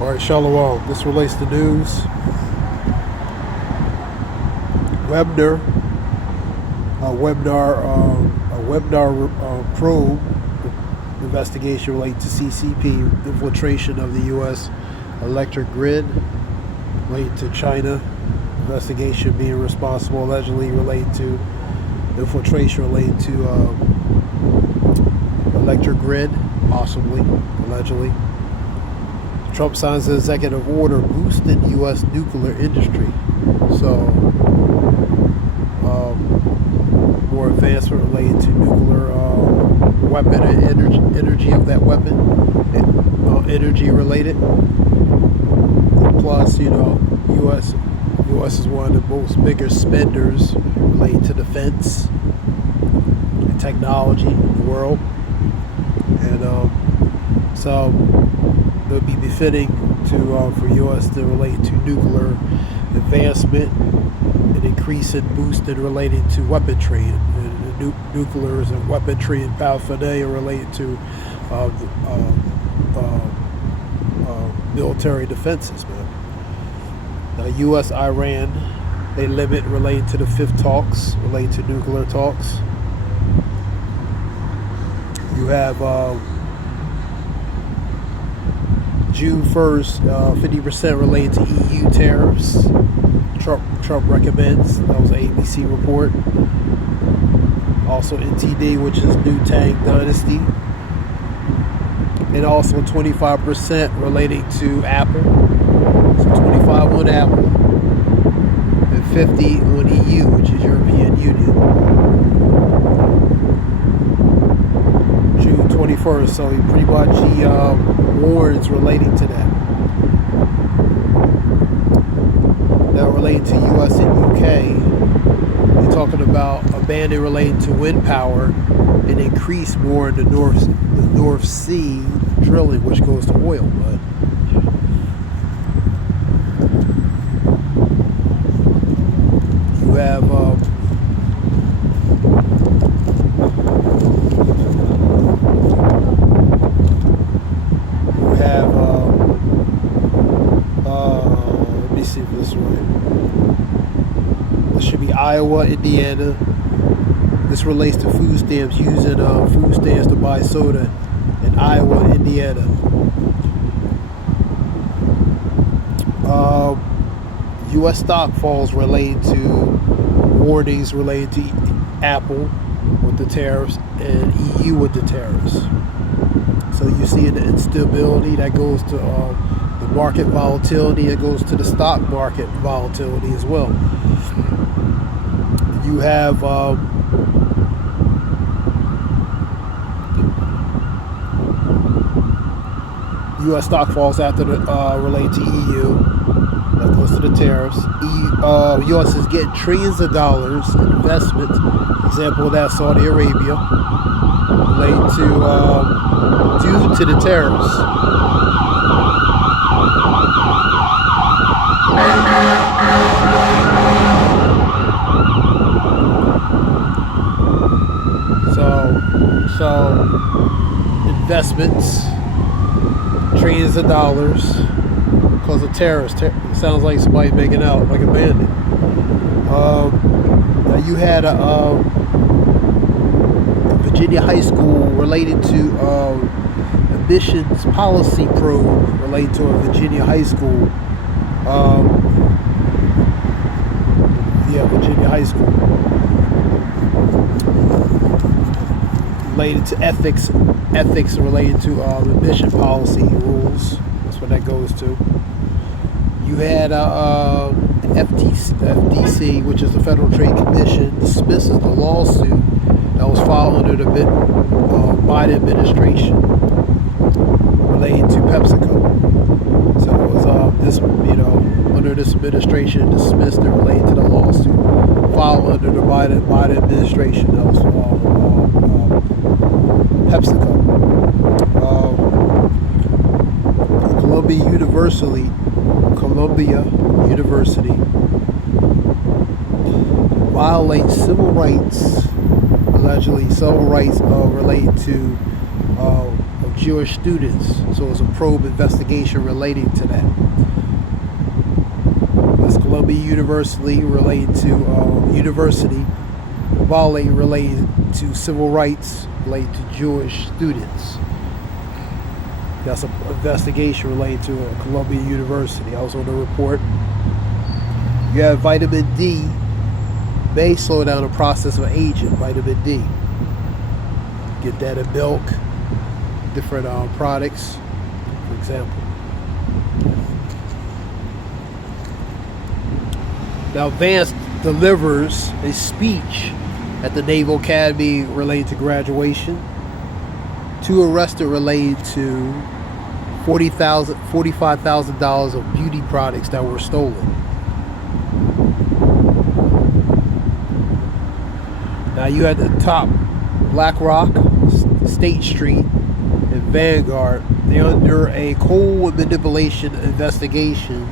All right, Shalom. This relates to news. A webinar probe investigation related to CCP infiltration of the U.S. electric grid, related to China investigation being responsible, allegedly related to infiltration related to electric grid, possibly, allegedly. Trump signs an executive order boosting U.S. nuclear industry. So, more advancement related to nuclear weapon and energy of that weapon, energy related. Plus, U.S. is one of the most biggest spenders related to defense and technology in the world, and so it would be befitting to for U.S. to relate to nuclear advancement and increase and boost it related to weaponry and nuclear and weaponry and paraphernalia related to military defenses, man. Now, U.S. Iran, they limit related to the fifth talks, related to nuclear talks. You have June 1st, 50% related to EU tariffs. Trump recommends. That was an ABC report. Also NTD, which is New Tang Dynasty. And also 25% relating to Apple. So 25 on Apple. And 50 on EU, which is European Union. June 21st. So he pretty much warns relating to that. Now related to US and UK, they're talking about a ban related to wind power and increase more in the North Sea drilling, which goes to oil. But you have let me see if this is right. This should be Iowa, Indiana. This relates to food stamps, using food stamps to buy soda in Iowa and Indiana. U.S. stock falls related to warnings related to Apple with the tariffs and EU with the tariffs. So you see the instability that goes to the market volatility. It goes to the stock market volatility as well. You have U.S. stock falls after the related to EU. That goes to the tariffs. U.S. is getting trillions of dollars in investment. Example of that, Saudi Arabia, related to due to the tariffs. So investments, trillions of dollars because of tariffs. It sounds like somebody making out like a bandit. You had a Virginia high school related to admissions policy probe related to a Virginia high school. Virginia high school. Related to ethics related to admission policy rules. That's what that goes to. You had FTC, which is the Federal Trade Commission, dismisses the lawsuit that was filed under the Biden administration related to PepsiCo. So it was under this administration dismissed and related to the lawsuit filed under the Biden administration. That was PepsiCo. Columbia University violates civil rights, allegedly civil rights related to Jewish students. So it was a probe investigation relating to that. That's Columbia University related to violating related to civil rights related to Jewish students. That's an investigation related to Columbia University. I was on the report. You have vitamin D may slow down the process of aging. Vitamin D. Get that in milk, different products, for example. Now, Vance delivers a speech at the Naval Academy related to graduation. 2 arrested related to $45,000 of beauty products that were stolen. Now you had the top, BlackRock, State Street, and Vanguard. They're under a cold manipulation investigation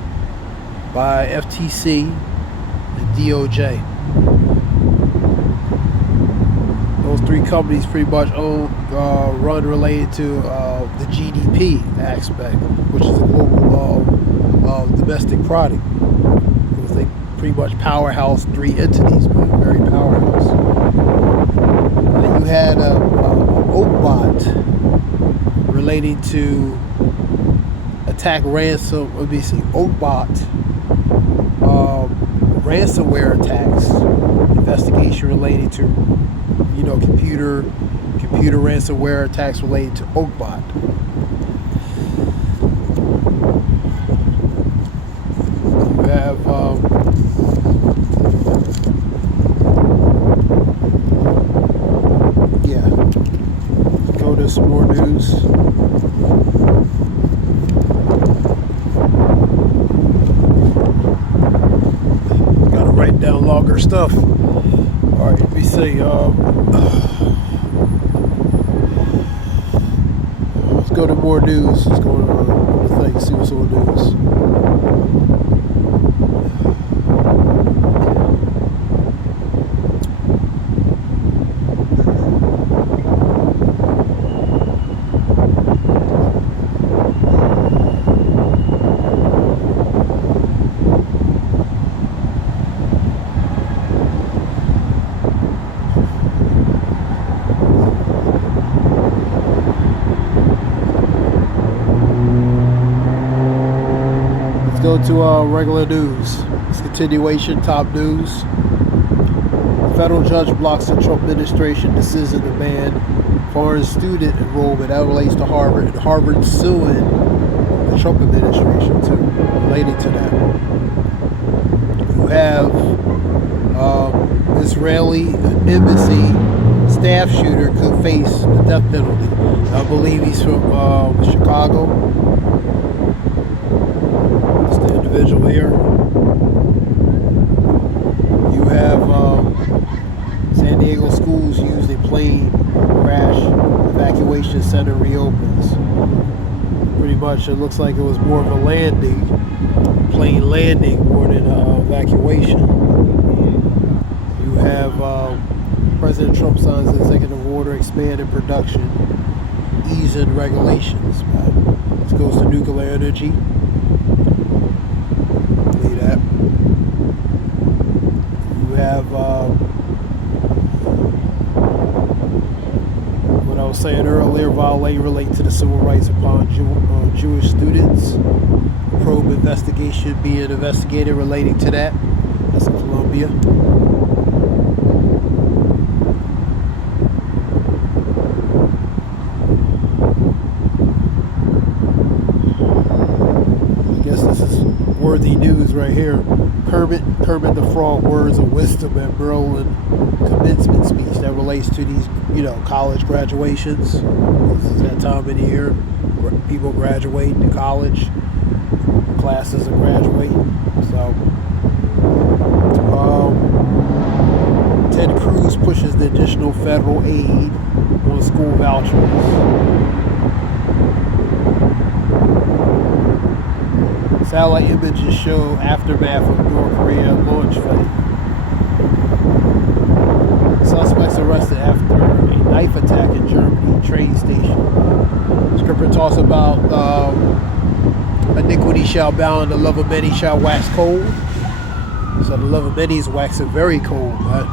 by FTC and DOJ. Those 3 companies pretty much run related to the GDP aspect, which is a global domestic product. Because they pretty much powerhouse 3 entities, but very powerhouse. And you had a Oakbot relating to attack ransom. Let me see, Oakbot ransomware attacks. Investigation related to computer ransomware attacks related to Oakbot. You have go to some more news. Gotta write down longer stuff. All right, let me see. Let's go to more news. Let's go to the thing, see what's on the news. Go to regular news. It's continuation, top news. The federal judge blocks the Trump administration decision to ban foreign student enrollment. That relates to Harvard, and Harvard suing the Trump administration too, related to that. You have Israeli embassy staff shooter could face the death penalty. I believe he's from Chicago. Individual here. You have San Diego schools used a plane crash evacuation center reopens. Pretty much it looks like it was more of a plane landing more than an evacuation. You have President Trump signs an executive order expanding production, easing regulations. This goes to nuclear energy. You have what I was saying earlier, relate to the civil rights upon Jewish students. Probe investigation being investigated relating to that. That's in Columbia. I guess this is worthy news right here. Kermit the Frog words of wisdom at Maryland commencement speech that relates to these, college graduations. This is that time of the year where people graduate to college, classes are graduating. So, Ted Cruz pushes the additional federal aid on school vouchers. Satellite images show aftermath of North Korea launch fight. Suspects arrested after a knife attack in Germany, train station. Scripture talks about iniquity shall bound, the love of many shall wax cold. So the love of many is waxing very cold, man.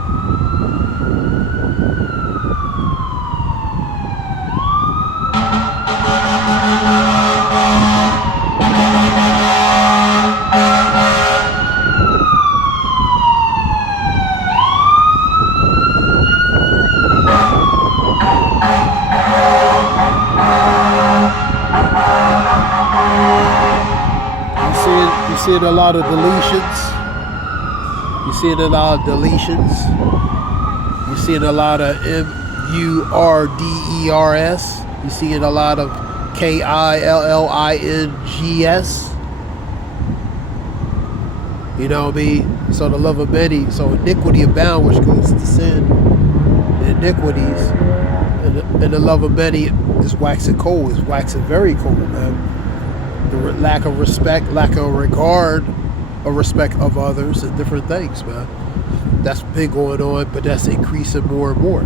You see a lot of deletions. You see a lot of deletions. You see a lot of murders. You see a lot of killings. You know what I mean? So the love of many, so iniquity abound, which goes to sin, iniquities, and the love of many is waxing cold. Is waxing very cold, man. The lack of respect, lack of regard, or respect of others, and different things, man. That's been going on, but that's increasing more and more.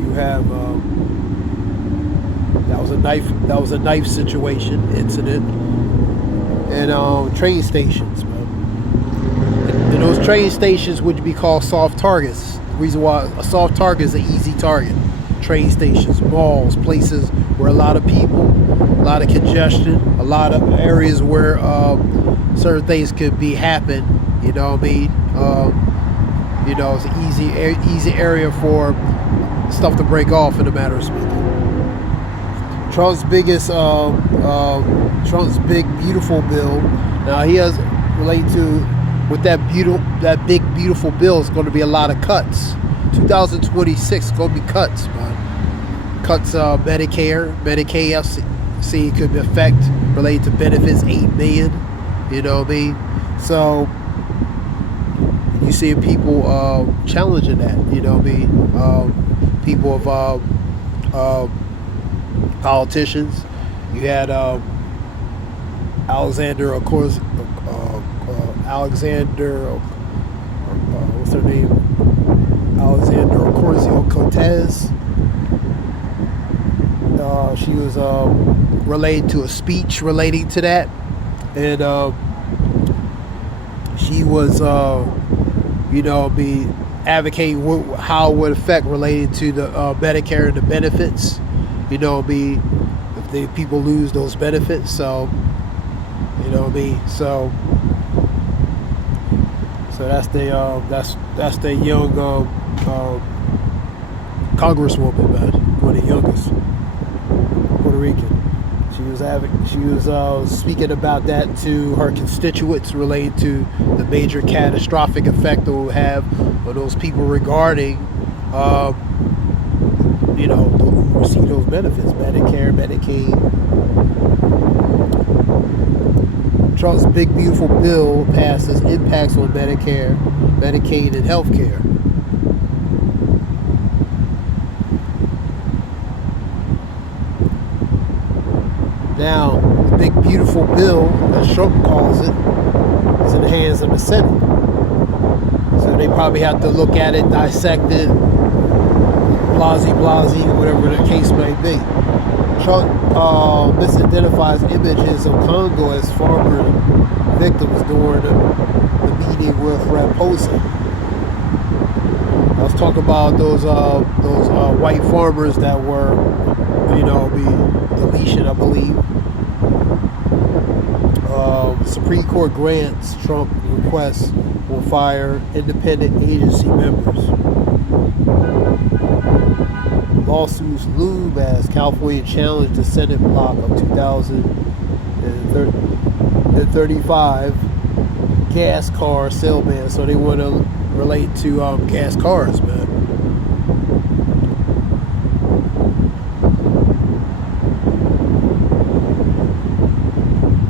You have that was a knife situation incident, and train stations, man. And those train stations would be called soft targets. The reason why a soft target is an easy target. Train stations, malls, places where a lot of people, a lot of congestion, a lot of areas where certain things could be happen. You know what I mean? It's an easy area for stuff to break off, in a matter of speaking. Trump's big beautiful bill. Now he has related to. With that big beautiful bill, is going to be a lot of cuts. 2026 is going to be cuts, man. Cuts Medicare, Medicaid. See, it could be affect related to benefits, 8 million. You know what I mean? So you see people challenging that. You know what I mean? People of politicians. You had Alexander, of course. What's her name? Alexander Ocasio-Cortez. She was related to a speech relating to that, and she was, advocating how it would affect related to the Medicare and the benefits. If the people lose those benefits, so So that's the young congresswoman, man, one of the youngest, Puerto Rican. She was speaking about that to her constituents related to the major catastrophic effect it will have on those people regarding, who receive those benefits, Medicare, Medicaid. Trump's big beautiful bill passes impacts on Medicare, Medicaid, and health care. Now, the big beautiful bill, as Trump calls it, is in the hands of the Senate. So they probably have to look at it, dissect it, blasey, whatever the case may be. Trump misidentifies images of Congo as farmer victims during the meeting with Ramaphosa. I was talking about those white farmers that were, deletion, I believe. Supreme Court grants Trump requests will fire independent agency members. Lawsuits loom as California challenged the Senate block of 2035 gas car sale ban. So they want to relate to gas cars, man.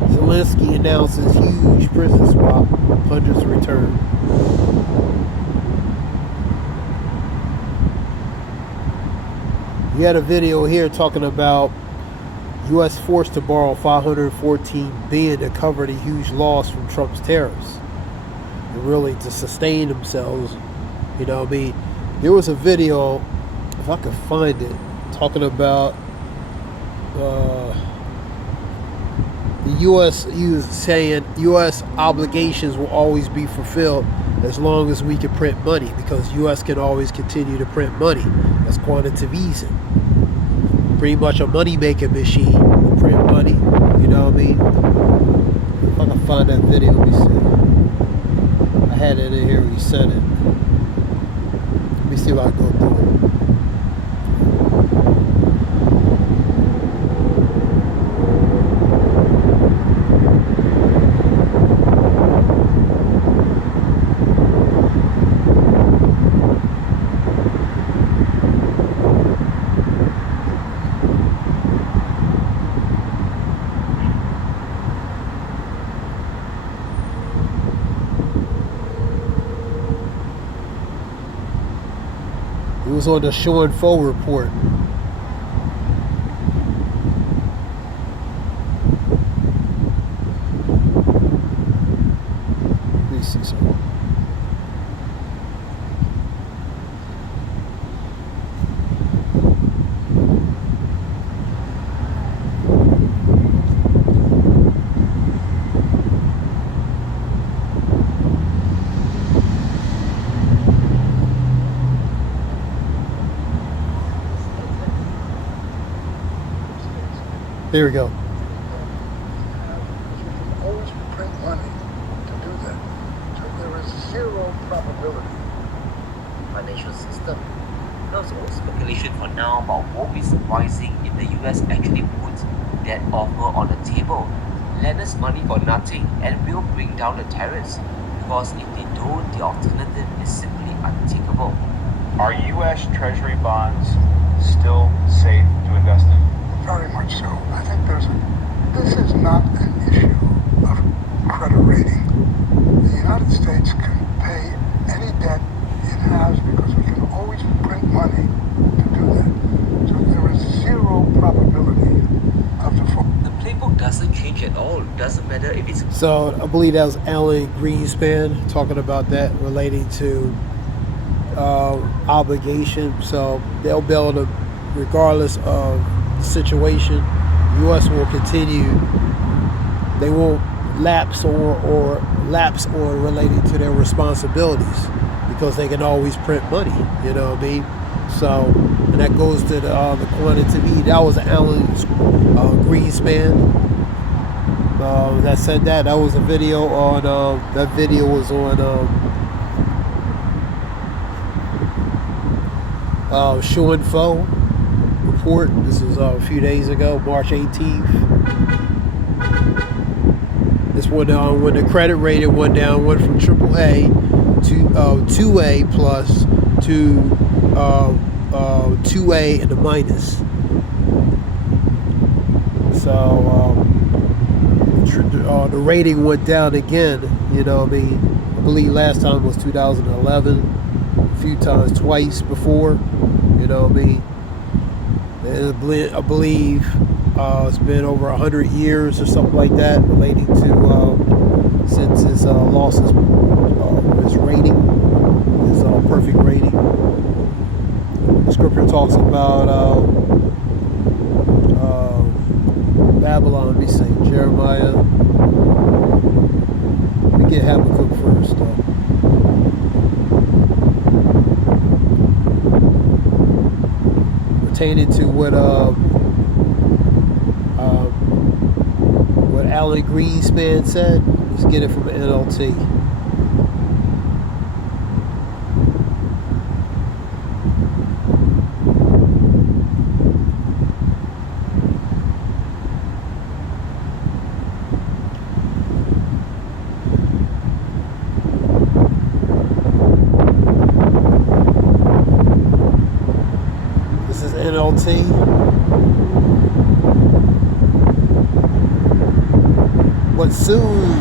Zelensky announces huge prison swap, hundreds return. You had a video here talking about U.S. forced to borrow $514 billion to cover the huge loss from Trump's tariffs, and really to sustain themselves. You know, I mean, there was a video, if I could find it, talking about the U.S. saying U.S. obligations will always be fulfilled as long as we can print money, because U.S. can always continue to print money. That's quantitative easing. Pretty much a money-making machine. We print money. You know what I mean? If I can find that video, let me see. I had it in here. He said it. Let me see if I can go through it. It was on the Show and Fo report. Let me see something. Here we go. Always print money to do that. So there is zero probability. Financial system. There's all speculation for now about what is rising if the US actually puts that offer on the table. Lend us money for nothing and we'll bring down the tariffs. Because if they don't, the alternative is simply unthinkable. Are US Treasury bonds still safe to invest in? Very much so. I think this is not an issue of credit rating. The United States can pay any debt it has because we can always print money to do that. So there is zero probability of default. The playbook doesn't change at all. It doesn't matter if it's... So I believe that was Alan Greenspan talking about that, relating to obligation. So they'll be able to, regardless of situation, U.S. will continue. They won't lapse or lapse or related to their responsibilities, because they can always print money. You know what I mean? So, and that goes to the quantitative easing. That was Alan Greenspan that said that. That was a video on. That video was on Show and Fo report. This was a few days ago, March 18th. This went down when the credit rating went down, went from AAA to 2A plus to 2A in the minus. So the rating went down again. You know what I mean? I believe last time was 2011. A few times, twice before. You know what I mean? I believe it's been over 100 years or something like that, relating to since his lost his rating, his perfect rating. The scripture talks about Babylon. Let me say Jeremiah. Let me get Habakkuk first, though. Pertaining to what Alan Greenspan said. Let's get it from NLT. This is NLT. But soon,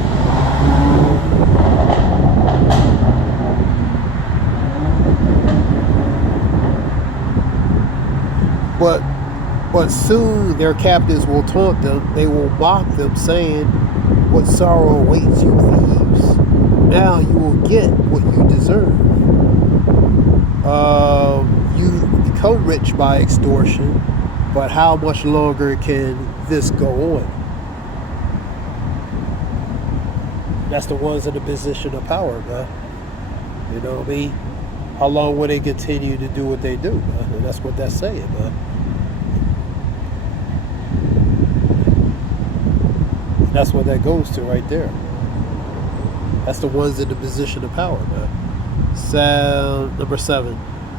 But soon their captives will taunt them. They will mock them, saying, "What sorrow awaits you, thieves? Now you will get what you deserve." You become rich by extortion, but how much longer can this go on? That's the ones in the position of power, man. You know what I mean? How long will they continue to do what they do, man? And that's what that's saying, man. That's what that goes to right there. That's the ones in the position of power, man. Number 7.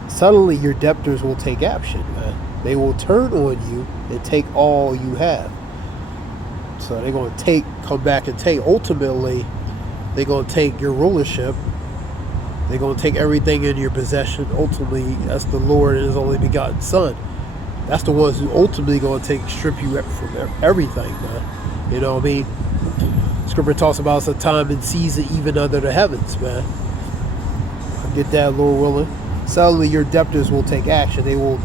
Suddenly your debtors will take action, man. They will turn on you and take all you have. So they're going to come back and take. Ultimately, they're going to take your rulership. They're going to take everything in your possession. Ultimately, that's the Lord and His only begotten Son. That's the ones who ultimately going to strip you from everything, man. You know what I mean? Scripture talks about it's a time and season even under the heavens, man. I'll get that, Lord willing. Suddenly your debtors will take action. They will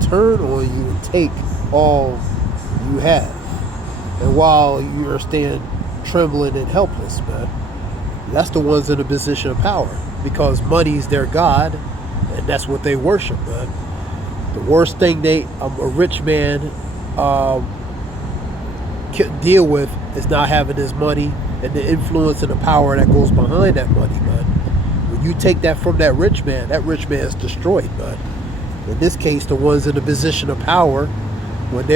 turn on you and take all you have. And while you are standing trembling and helpless, man, that's the ones in a position of power, because money's their God, and that's what they worship, man. The worst thing a rich man can deal with is not having his money and the influence and the power that goes behind that money, man. When you take that from that rich man is destroyed, man. In this case, the ones in the position of power, when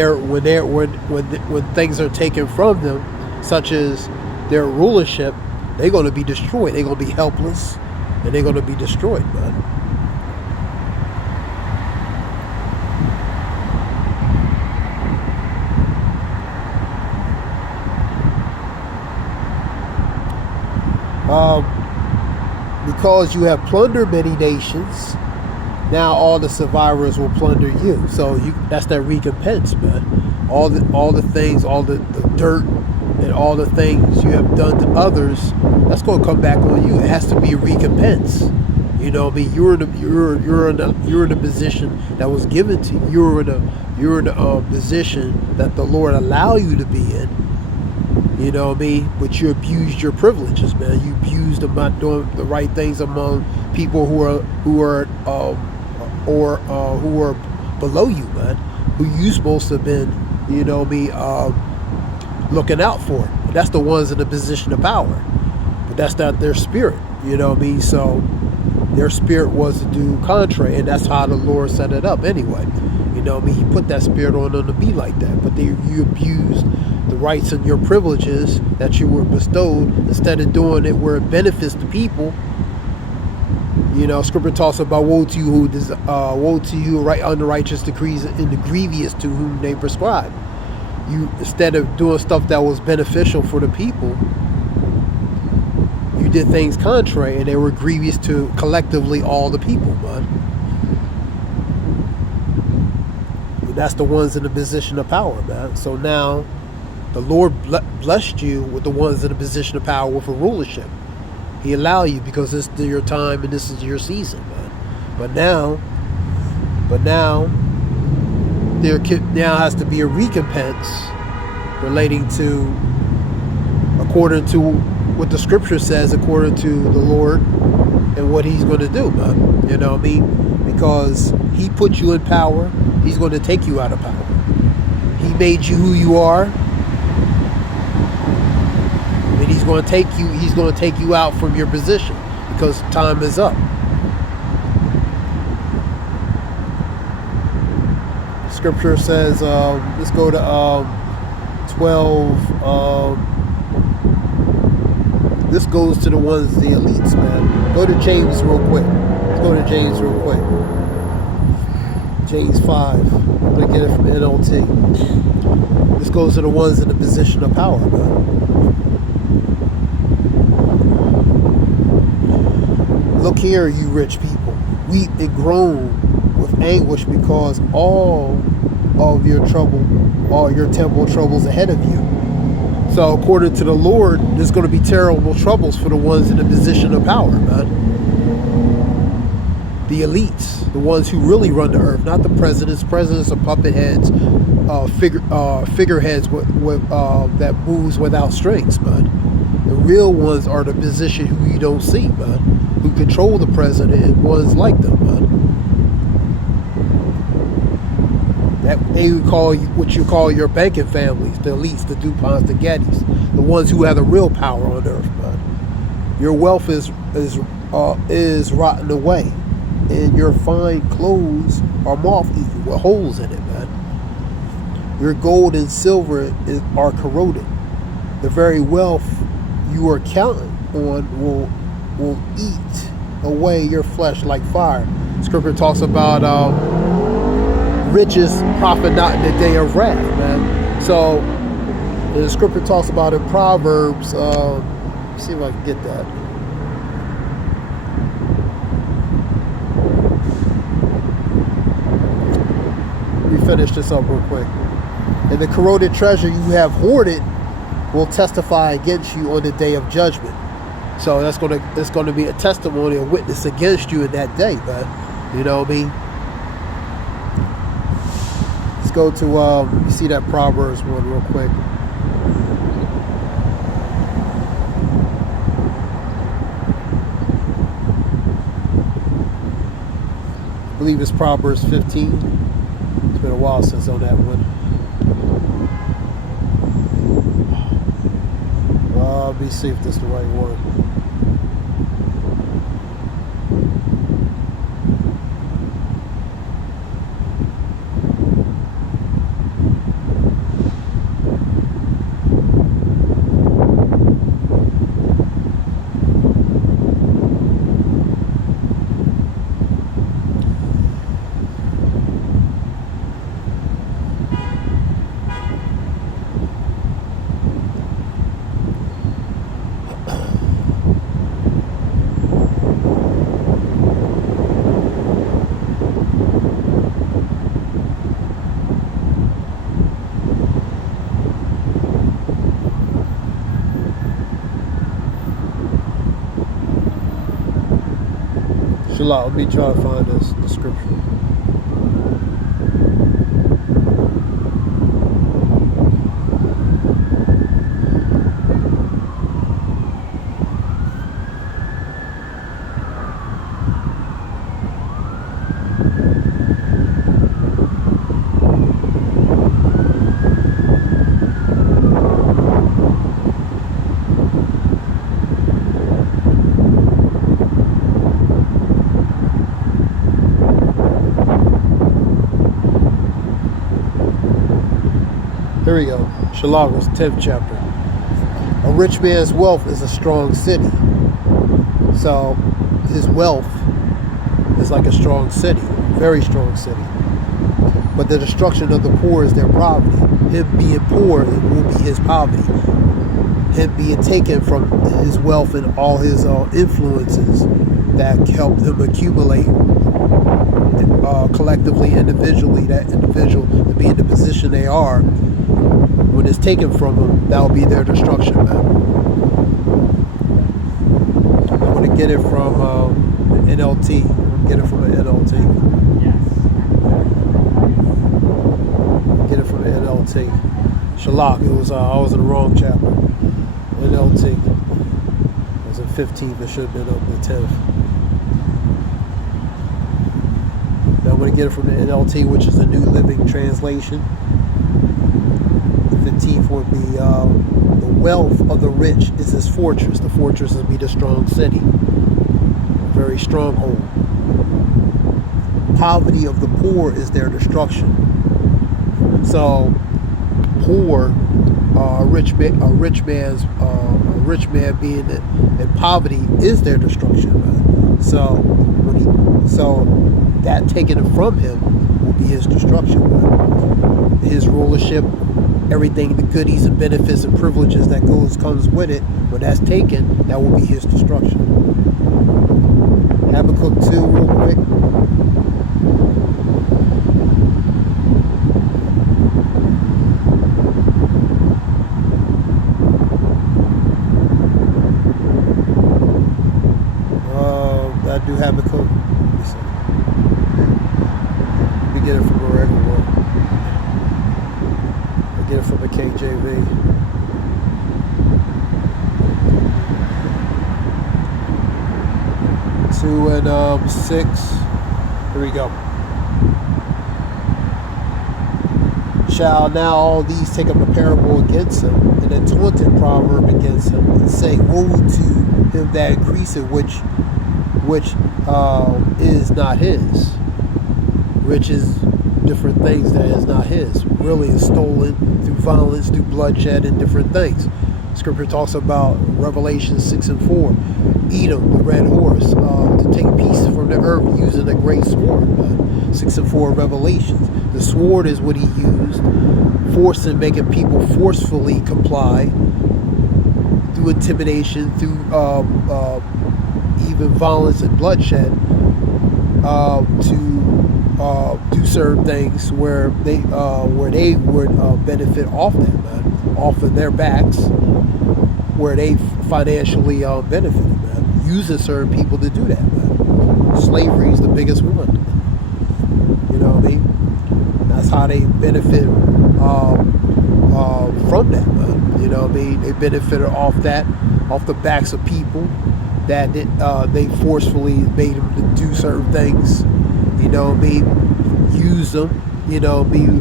things are taken from them, such as their rulership, they're going to be destroyed. They're going to be helpless, and they're going to be destroyed, man. Because you have plundered many nations, now all the survivors will plunder you. So that's that recompense, man. All the things, all the dirt, and all the things you have done to others, that's going to come back on you. It has to be a recompense. You know what I mean? You're in a position that was given to you. You're in a position that the Lord allowed you to be in. You know what I mean? But you abused your privileges, man. You abused them not doing the right things among people who are below you, man. Who you supposed to have been, you know what I mean, looking out for. But that's the ones in the position of power. But that's not their spirit, you know what I mean? So their spirit was to do contrary, and that's how the Lord set it up anyway. You know what I mean? He put that spirit on them to be like that. But you abused the rights and your privileges that you were bestowed instead of doing it where it benefits the people. You know, Scripture talks about woe to you who write unrighteous decrees and the grievous to whom they prescribe. You, instead of doing stuff that was beneficial for the people, you did things contrary, and they were grievous to collectively all the people, man. And that's the ones in the position of power, man. So now the Lord blessed you with the ones in a position of power with a rulership. He allowed you because this is your time and this is your season, man. But now there now has to be a recompense relating to, according to what the Scripture says, according to the Lord and what He's going to do, man. You know what I mean? Because He put you in power, He's going to take you out of power. He made you who you are. He's going to take you out from your position because time is up. Scripture says, let's go to 12. This goes to the ones, the elites, man. Go to James real quick. Let's go to James real quick. James 5. I'm going to get it from NLT. This goes to the ones in the position of power, man. Look here, you rich people. Weep and groan with anguish because all your temporal troubles ahead of you. So according to the Lord, there's going to be terrible troubles for the ones in the position of power, man. the elites, the ones who really run the earth, not the presidents. Presidents are puppet heads, figureheads that moves without strings, but the real ones are the position who you don't see, but who control the president and ones like them, but that they would call you what you call your banking families, the elites, the DuPonts, the Gettys, the ones who have the real power on earth, but your wealth is rotting away, and your fine clothes are moth-eaten with holes in it, man. Your gold and silver are corroded. The very wealth you are counting on will eat away your flesh like fire. Scripture talks about riches profit not in the day of wrath, man. So the scripture talks about in Proverbs. Let's see if I can get that. We finish this up real quick. And the corroded treasure you have hoarded will testify against you on the day of judgment. So it's going to be a testimony, a witness against you in that day, man. You know what I mean? Let's go to you see that Proverbs one real quick. I believe it's Proverbs 15. It's been a while since on that one. Let me see if this is the right one. Let me try to find this description. Here we go. Shalagos, 10th chapter. A rich man's wealth is a strong city. So his wealth is like a strong city, very strong city. But the destruction of the poor is their poverty. Him being poor will be his poverty. Him being taken from his wealth and all his influences that helped him accumulate collectively, individually, that individual to be in the position they are. When it's taken from them, that will be their destruction, man. I'm going to get it from the NLT. I'm going to get it from the NLT. Get it from the NLT. Shalak, it was I was in the wrong chapter. NLT. It was in 15th. It should have been up in the 10th. Now I'm going to get it from the NLT, which is the New Living Translation. 15th would be the wealth of the rich is his fortress. The fortress would be the strong city, a very stronghold. Poverty of the poor is their destruction. So, poor, a rich man being in poverty is their destruction. So that taken from him will be his destruction. His rulership, everything, the goodies and benefits and privileges that comes with it, when that's taken, that will be his destruction. Habakkuk 2 real quick. I do Habakkuk. Let me see. get it from a regular one. I get it from the KJV. 2 and 6. Here we go. Shall now all these take up a parable against him, and a taunted proverb against him, and say, woe to him that increaseth, which is not his. Which is different things that is not his. Really is stolen through violence, through bloodshed, and different things. Scripture talks about Revelation 6 and 4. Edom, the red horse, to take peace from the earth using a great sword. 6 and 4 Revelations. The sword is what he used, forcing, making people forcefully comply through intimidation, through even violence and bloodshed, to do certain things where they would benefit off that, man, off of their backs, where they financially benefited, man, using certain people to do that, man. Slavery is the biggest one. You know what I mean? That's how they benefit from that, man. You know what I mean? They benefited off that, off the backs of people that they forcefully made them to do certain things. You know what I mean? Use them. You know what I mean?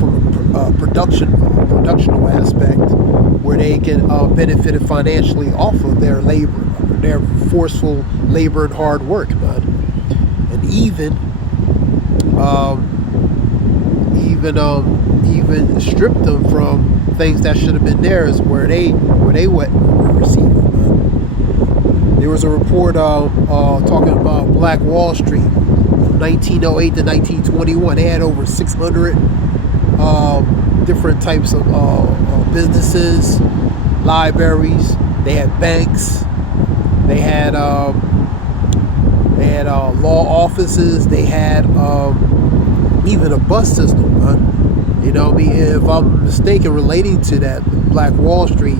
From a productional aspect, where they can benefit financially off of their labor, their forceful labor and hard work, man. And even stripped them from things that should have been theirs, where they would receive it, man. There was a report talking about Black Wall Street from 1908 to 1921. They had over 600 different types of businesses, libraries. They had banks. They had law offices. They had even a bus system. You know what I mean? If I'm mistaken, relating to that Black Wall Street,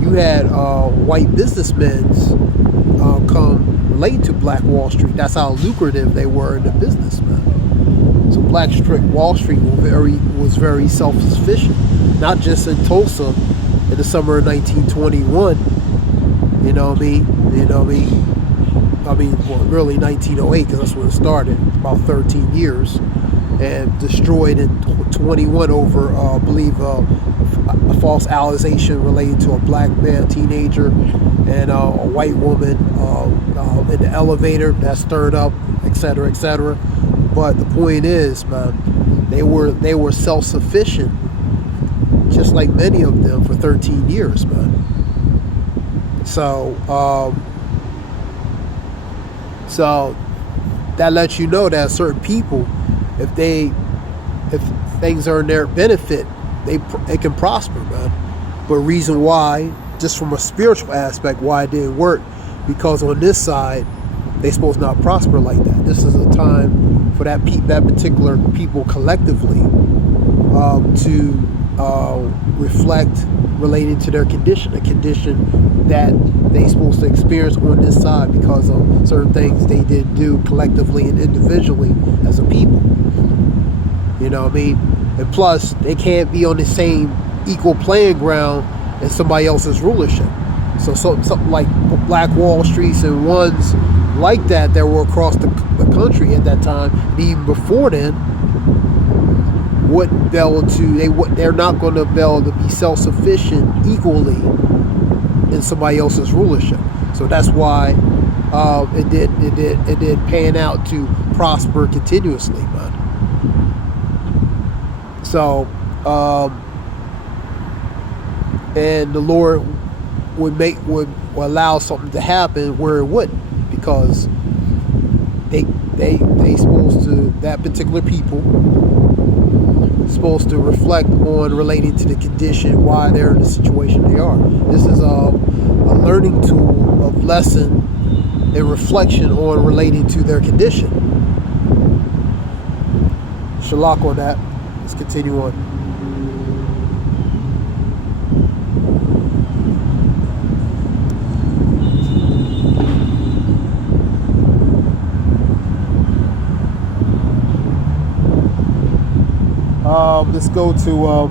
you had white businessmen come relate to Black Wall Street. That's how lucrative they were in the business, man. So Black Wall Street was very self-sufficient, not just in Tulsa in the summer of 1921. You know what I mean? You know what I mean? Well, really 1908, because that's when it started, about 13 years, and destroyed in 21 over, I believe, a false accusation related to a black man, teenager, and a white woman in the elevator that stirred up, etc., etc. But the point is, man, they were self-sufficient, just like many of them, for 13 years, man. So that lets you know that certain people, if things are in their benefit, they can prosper, man. But reason why, just from a spiritual aspect, why it didn't work, because on this side, they supposed not prosper like that. This is a time for that particular people collectively to reflect related to their condition, a condition that they supposed to experience on this side because of certain things they did do collectively and individually as a people. You know what I mean? And plus, they can't be on the same equal playing ground as somebody else's rulership. So something like Black Wall Streets and ones like that were across the country at that time, and even before then, wouldn't be able to. They're not going to be able to be self-sufficient equally in somebody else's rulership. So that's why it did pan out to prosper continuously, man. So, and the Lord would allow something to happen where it wouldn't, because they supposed to, that particular people supposed to reflect on relating to the condition why they're in the situation they are. This is a learning tool of lesson and reflection on relating to their condition. Shalak on that. Let's continue on. Let's go to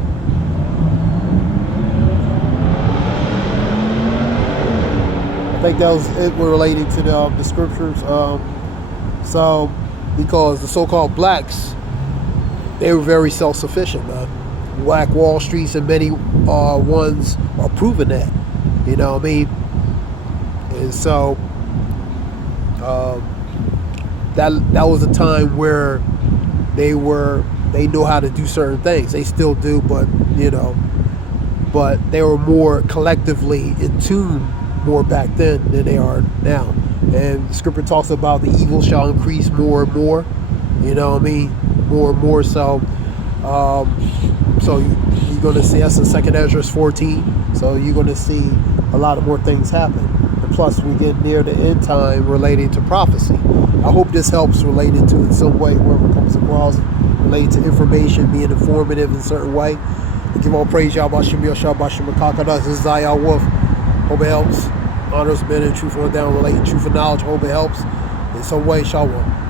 I think that was it relating to the scriptures. So because the so-called blacks, they were very self-sufficient, man. Black Wall Streets and many ones are proving that. You know what I mean? And so that was a time where they know how to do certain things. They still do, but they were more collectively in tune more back then than they are now. And the scripture talks about the evil shall increase more and more. You know what I mean? More and more. So you're going to see us in 2nd Ezra 14. So you're going to see a lot of more things happen. And plus, we get near the end time relating to prophecy. I hope this helps related to in some way, whoever comes across, related to information, being informative in a certain way. I give all praise, Yahweh Shem Yoshua Bashem Makakadas. This is Zayah Wolf. Hope it helps. Honors men and truth on down, relating truth and knowledge. Hope it helps in some way. Shalom.